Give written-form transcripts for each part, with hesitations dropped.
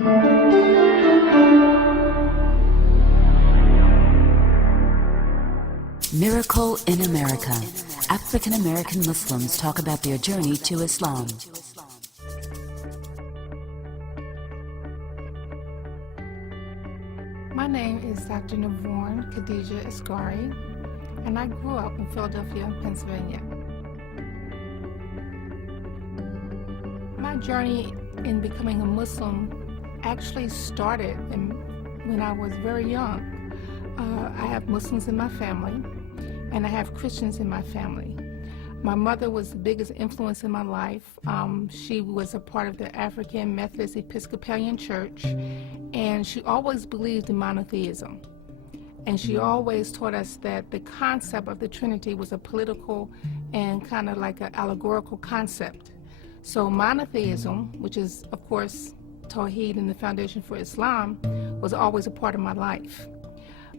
Miracle in America. African American Muslims talk about their journey to Islam. My name is Dr. Navorn Khadija Asghari, and I grew up in Philadelphia, Pennsylvania. My journey in becoming a Muslim actually started when I was very young. I have Muslims in my family, and I have Christians in my family. My mother was the biggest influence in my life. She was a part of the African Methodist Episcopalian Church, and she always believed in monotheism. And she always taught us that the concept of the Trinity was a political and kind of like an allegorical concept. So monotheism, which is, of course, Tawheed and the foundation for Islam, was always a part of my life.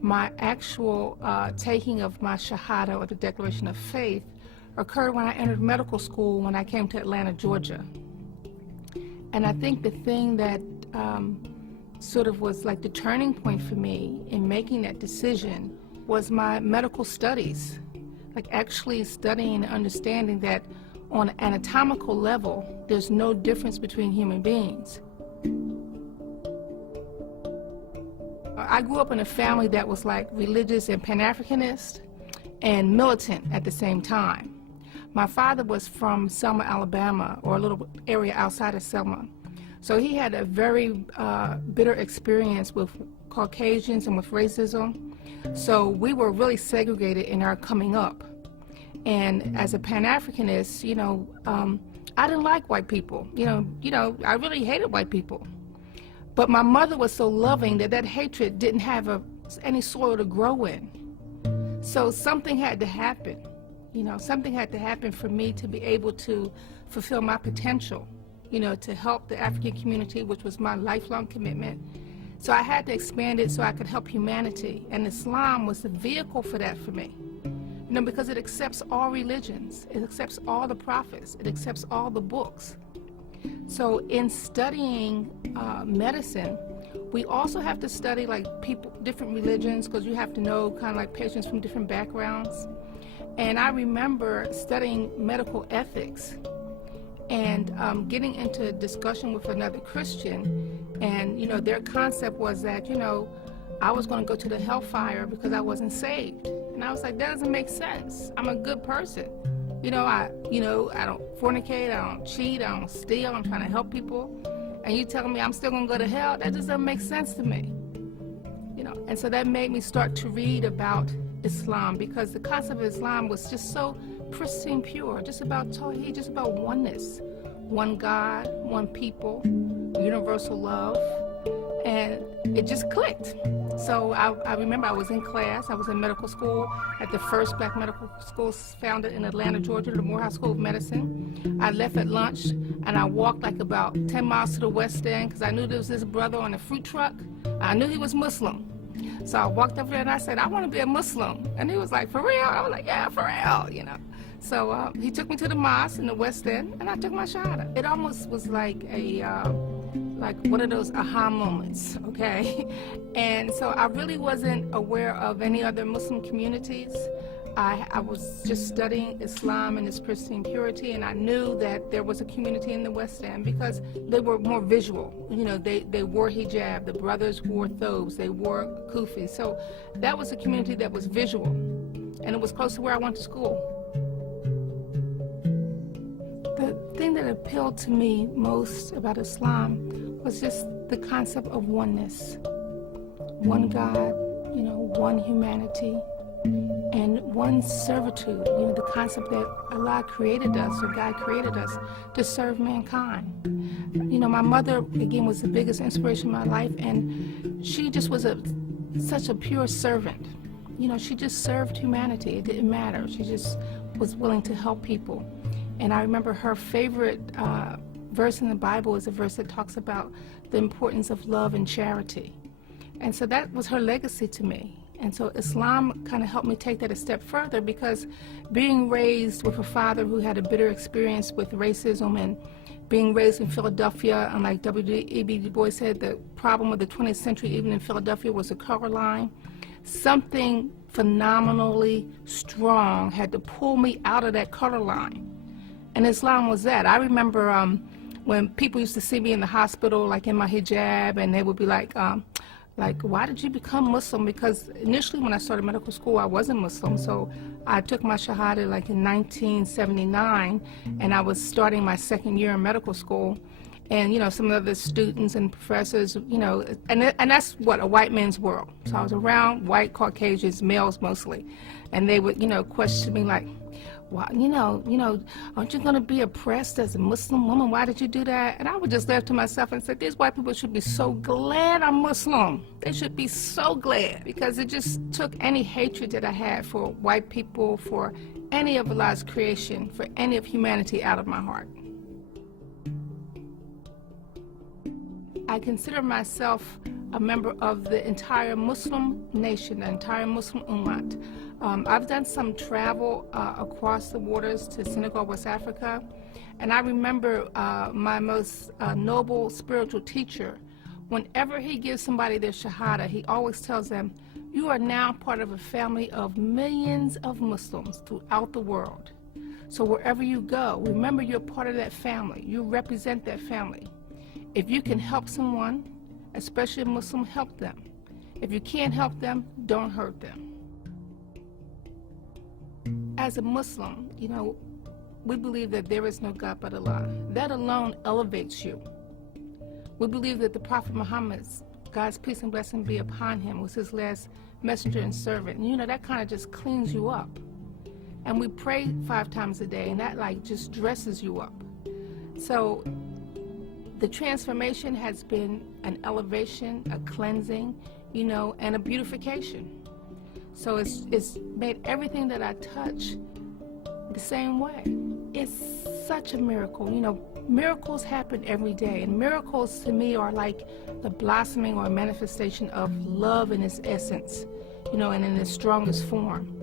My actual taking of my Shahada, or the Declaration of Faith, occurred when I entered medical school when I came to Atlanta, Georgia. And I think the thing that sort of was like the turning point for me in making that decision was my medical studies, like actually studying and understanding that on an anatomical level, there's no difference between human beings. I grew up in a family that was like religious and Pan-Africanist and militant at the same time. My father was from Selma, Alabama, or a little area outside of Selma. So he had a very bitter experience with Caucasians and with racism. So we were really segregated in our coming up. And as a Pan-Africanist, I didn't like white people. I really hated white people. But my mother was so loving that hatred didn't have any soil to grow in. So something had to happen. Something had to happen for me to be able to fulfill my potential, to help the African community, which was my lifelong commitment. So I had to expand it so I could help humanity. And Islam was the vehicle for that for me. Because it accepts all religions. It accepts all the prophets. It accepts all the books. So in studying medicine, we also have to study like different religions, because you have to know kind of like patients from different backgrounds. And I remember studying medical ethics and getting into discussion with another Christian, and their concept was that I was going to go to the hellfire because I wasn't saved. And I was like, that doesn't make sense. I'm a good person. I don't fornicate, I don't cheat, I don't steal, I'm trying to help people. And you telling me I'm still gonna go to hell? That just doesn't make sense to me. And so that made me start to read about Islam, because the concept of Islam was just so pristine pure, just about Tawheed, just about oneness. One God, one people, universal love, and it just clicked. So I remember I was in class, I was in medical school at the first black medical school founded in Atlanta, Georgia, the Morehouse School of Medicine. I left at lunch and I walked like about 10 miles to the West End, because I knew there was this brother on a fruit truck. I knew he was Muslim. So I walked up there and I said, I want to be a Muslim. And he was like, for real? I was like, yeah, for real, So he took me to the mosque in the West End and I took my Shahada. It almost was like like one of those aha moments, okay? And so I really wasn't aware of any other Muslim communities. I was just studying Islam and its pristine purity, and I knew that there was a community in the West End because they were more visual. They wore hijab, the brothers wore thobes, they wore kufis. So that was a community that was visual, and it was close to where I went to school. The thing that appealed to me most about Islam was just the concept of oneness. One God, one humanity, and one servitude, the concept that Allah created us, or God created us, to serve mankind. My mother, again, was the biggest inspiration in my life, and she just was such a pure servant. She just served humanity. It didn't matter. She just was willing to help people. And I remember her favorite verse in the Bible is a verse that talks about the importance of love and charity. And so that was her legacy to me. And so Islam kind of helped me take that a step further, because being raised with a father who had a bitter experience with racism and being raised in Philadelphia, and like W.E.B. Du Bois said, the problem of the 20th century, even in Philadelphia, was the color line. Something phenomenally strong had to pull me out of that color line. And Islam was that. I remember when people used to see me in the hospital, like in my hijab, and they would be like, why did you become Muslim? Because initially when I started medical school, I wasn't Muslim. So I took my Shahada like in 1979, and I was starting my second year in medical school. And, you know, some of the students and professors, you know, and that's what, a white man's world. So I was around white Caucasians, males mostly. And they would, you know, question me like, well, you know, aren't you going to be oppressed as a Muslim woman? Why did you do that? And I would just laugh to myself and say, these white people should be so glad I'm Muslim. They should be so glad, because it just took any hatred that I had for white people, for any of Allah's creation, for any of humanity out of my heart. I consider myself a member of the entire Muslim nation, the entire Muslim Ummah. I've done some travel across the waters to Senegal, West Africa, and I remember my most noble spiritual teacher, whenever he gives somebody their Shahada, he always tells them, you are now part of a family of millions of Muslims throughout the world. So wherever you go, remember you're part of that family. You represent that family. If you can help someone, especially a Muslim, help them. If you can't help them, don't hurt them. As a Muslim, you know, we believe that there is no God but Allah. That alone elevates you. We believe that the Prophet Muhammad, God's peace and blessing be upon him, was his last messenger and servant. And, you know, that kind of just cleans you up. And we pray 5 times a day, and that like just dresses you up. So the transformation has been an elevation, a cleansing, you know, and a beautification. So it's made everything that I touch the same way. It's such a miracle. You know, miracles happen every day, and miracles to me are like the blossoming or manifestation of love in its essence, you know, and in its strongest form.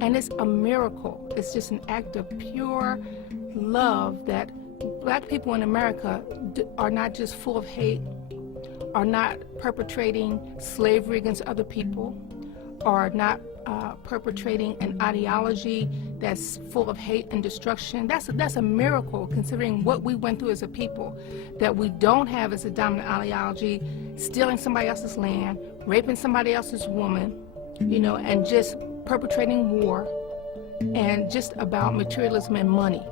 And it's a miracle. It's just an act of pure love that Black people in America are not just full of hate, are not perpetrating slavery against other people, are not perpetrating an ideology that's full of hate and destruction. That's a miracle, considering what we went through as a people, that we don't have as a dominant ideology, stealing somebody else's land, raping somebody else's woman, you know, and just perpetrating war, and just about materialism and money.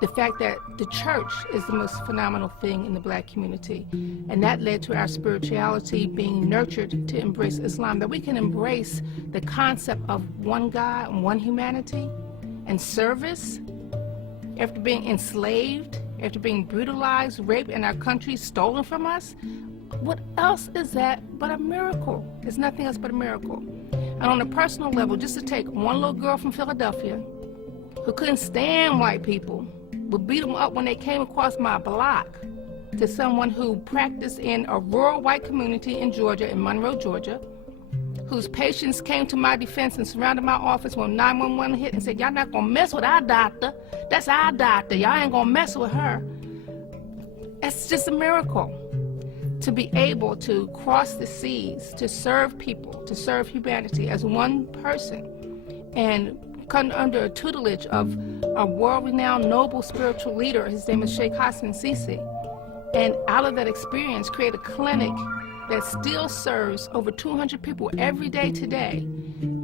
The fact that the church is the most phenomenal thing in the Black community, and that led to our spirituality being nurtured to embrace Islam, that we can embrace the concept of one God and one humanity and service after being enslaved, after being brutalized, raped, and our country stolen from us. What else is that but a miracle? It's nothing else but a miracle. And on a personal level, just to take one little girl from Philadelphia who couldn't stand white people, would beat them up when they came across my block, to someone who practiced in a rural white community in Georgia, in Monroe, Georgia, whose patients came to my defense and surrounded my office when 911 hit and said, y'all not gonna mess with our doctor. That's our doctor. Y'all ain't gonna mess with her. It's just a miracle to be able to cross the seas, to serve people, to serve humanity as one person, and come under a tutelage of a world-renowned noble spiritual leader. His name is Sheikh Hassan Sisi. And out of that experience, create a clinic that still serves over 200 people every day today.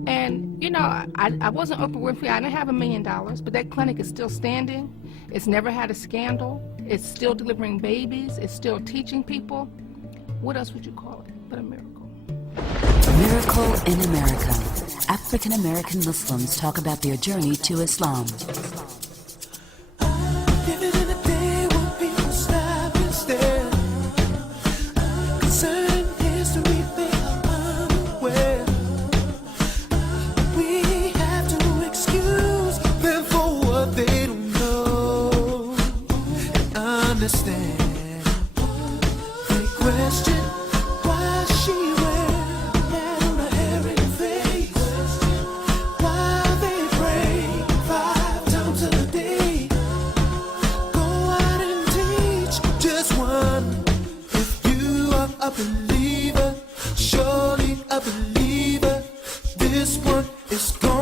And, you know, I wasn't Oprah Winfrey. I didn't have $1 million, but that clinic is still standing. It's never had a scandal. It's still delivering babies. It's still teaching people. What else would you call it but a miracle? Miracle in America. African American Muslims talk about their journey to Islam. a believer, surely a believer. This one is gone.